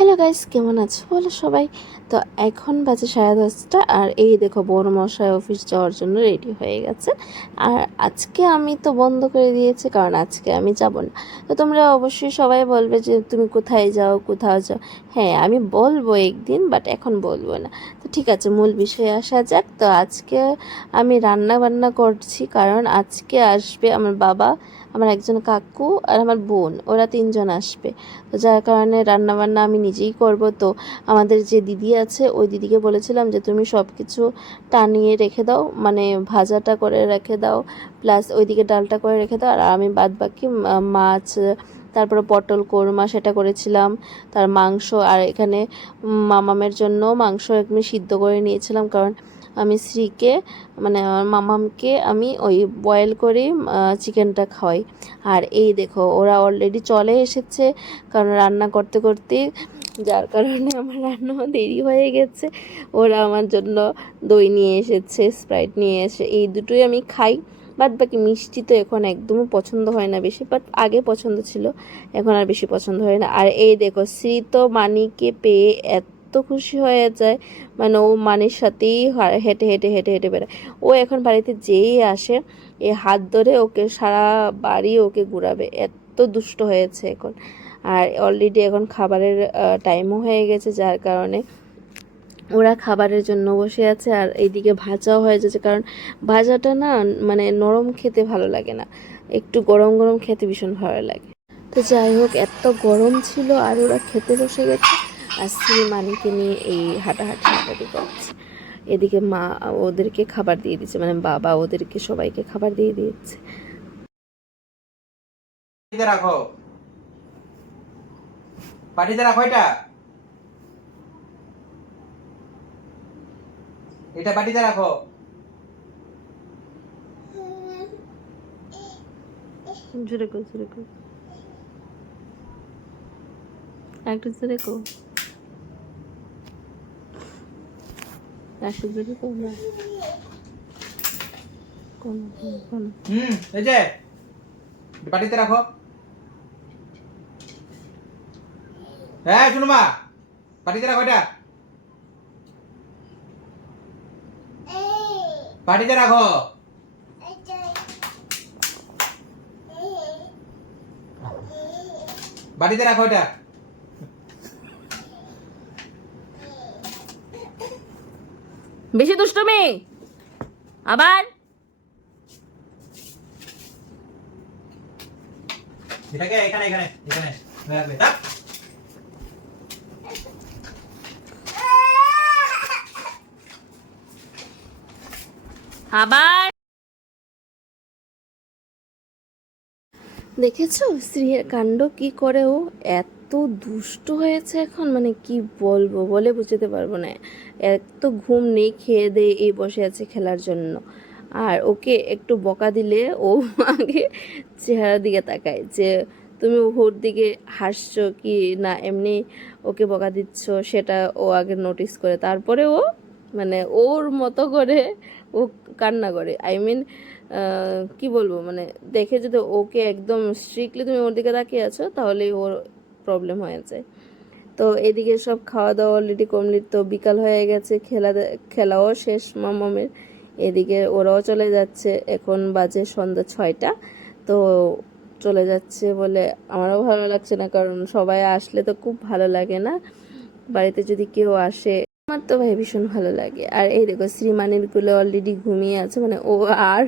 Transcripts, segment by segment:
Hello guys, কেমন আছো বলো সবাই? তো এখন বাজে 10:30 আর এই দেখো বড় মশাই অফিস যাওয়ার জন্য রেডি হয়ে গেছে। আর আজকে আমি তো বন্ধ করে দিয়েছি, কারণ আজকে আমি যাব না। তো তোমরা অবশ্যই সবাই বলবে যে তুমি কোথায় যাও, কোথাও যাও। হ্যাঁ, আমি বলবো একদিন, বাট এখন বলবো না। তো ঠিক আছে, মূল বিষয়ে আসা যাক। তো আজকে আমি রান্না বান্না করছি, কারণ আজকে আসবে আমার বাবা, আমার একজন কাকু আর আমার বোন, ওরা 3জন আসবে। তো যার কারণে রান্নাবান্না আমি নিজেই করব। তো আমাদের যে দিদি আছে, ওই দিদিকে বলেছিলাম যে তুমি সব কিছু টানিয়ে রেখে দাও, মানে ভাজাটা করে রেখে দাও, প্লাস ওইদিকে ডালটা করে রেখে দাও, আর আমি বাদ বাকি মাছ, তারপরে পটল কোরমা সেটা করেছিলাম, তার মাংস, আর এখানে মামামের জন্য মাংস একদম সিদ্ধ করে নিয়েছিলাম, কারণ আমি শ্রীকে, মানে আমার মামামকে আমি ওই বয়েল করে চিকেনটা খাওয়াই। আর এই দেখো ওরা অলরেডি চলে এসেছে, কারণ রান্না করতে করতে, যার কারণে আমার রান্নাও দেরি হয়ে গেছে। ওরা আমার জন্য দই নিয়ে এসেছে, স্প্রাইট নিয়ে এসে, এই দুটোই আমি খাই। বাদ বাকি মিষ্টি তো এখন একদমই পছন্দ হয় না বেশি, বাট আগে পছন্দ ছিল, এখন আর বেশি পছন্দ হয় না। আর এই দেখো শ্রী তো মানিকে পেয়ে এত খুশি হয়ে যায়, মানে ও মানির সাথেই হেঁটে হেঁটে হেঁটে হেঁটে বেড়ায়। ও এখন বাড়িতে যেই আসে, এ হাত ধরে ওকে সারা বাড়ি ওকে ঘুরাবে, এত দুষ্ট হয়েছে এখন। আর অলরেডি এখন খাবারের টাইমও হয়ে গেছে, যার কারণে ওরা খাবারের জন্য বসে আছে। আর এইদিকে ভাজাও হয়ে যাচ্ছে, কারণ ভাজাটা না, মানে নরম খেতে ভালো লাগে না, একটু গরম গরম খেতে ভীষণ ভালো লাগে। তো যাই হোক, এত গরম ছিল আর ওরা খেতে বসে গেছে, আর মানিকে নিয়ে এই হাঁটাহাঁটি করছে। এদিকে মা ওদেরকে খাবার দিয়ে দিচ্ছে, মানে বাবা ওদেরকে সবাইকে খাবার দিয়ে দিচ্ছে। রাখো, পাটিতে রাখো, এটা বাটিতে রাখো। জোরে কো, জোরে কো, একটু জোরে কো, একটু জোরে কো না। এই যে বাটিতে রাখো। হ্যাঁ শুনো মা, বাটিতে রাখো, এটা বাটিতে রাখো। বাটিতে রাখো এটা। বেশি দুষ্টুমি আবার। এটাকে এখানে এখানে এখানে রাখবে, দাও। আবার দেখেছো স্ত্রীর কাণ্ড কি করে, ও এত দুষ্ট হয়েছে এখন, মানে কি বলবো, বলে বুঝতে পারবো না। এত ঘুম নেই, খেয়ে দিয়ে এই বসে আছে খেলার জন্য। আর ওকে একটু বকা দিলে ও আগে চেহারার দিকে তাকায় যে তুমি ওর দিকে হাসছো কি না, এমনি ওকে বকা দিচ্ছ, সেটা ও আগে নোটিস করে, তারপরে ও, মানে ওর মতো করে ও কান্না করে। আই মিন, কি বলবো, মানে দেখে যদি ওকে একদম স্ট্রিক্টলি তুমি ওর দিকে তাকিয়ে আছো, তাহলে ওর প্রবলেম হয়ে যায়। তো এদিকে সব খাওয়া দাওয়া অলরেডি কমপ্লিট, তো বিকাল হয়ে গেছে, খেলাও শেষ মামামের। এদিকে ওরাও চলে যাচ্ছে, এখন বাজে সন্ধ্যা 6টা। তো চলে যাচ্ছে বলে আমারও ভালো লাগছে না, কারণ সবাই আসলে তো খুব ভালো লাগে না, বাড়িতে যদি কেউ আসে। আমার তো ভাই ভীষণ ভালো লাগে। আর এই দেখো শ্রীমানির গুলো অলরেডি ঘুমিয়ে আছে, মানে ও আর,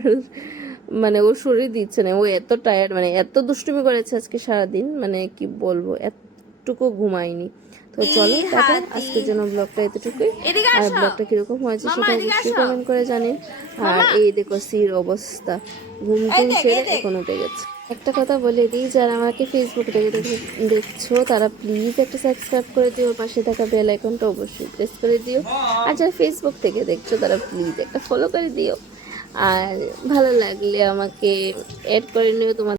মানে ওর শরীর দিচ্ছে না, ও এত টায়ার্ড, মানে এত দুষ্টুমি করেছে আজকে সারাদিন, মানে কি বলবো, এতটুকু ঘুমায়নি। তো চলো টাটা, আজকের জন্য ব্লগটা এতটুকুই। আর ব্লগটা কিরকম হয়েছে সেটা অবশ্যই কমেন্ট করে জানিন। আর এই দেখো সির অবস্থা, ঘুম সেরে এখন উঠে গেছে। একটা কথা বলে দিই, যারা আমাকে ফেসবুক থেকে দেখছো তারা প্লিজ একটা সাবস্ক্রাইব করে দিও, পাশে থাকা বেল আইকনটা অবশ্যই প্রেস করে দিও। আর যারা ফেসবুক থেকে দেখছো তারা প্লিজ একটা ফলো করে দিও। আর ভালো লাগলে আমাকে অ্যাড করে নিও তোমার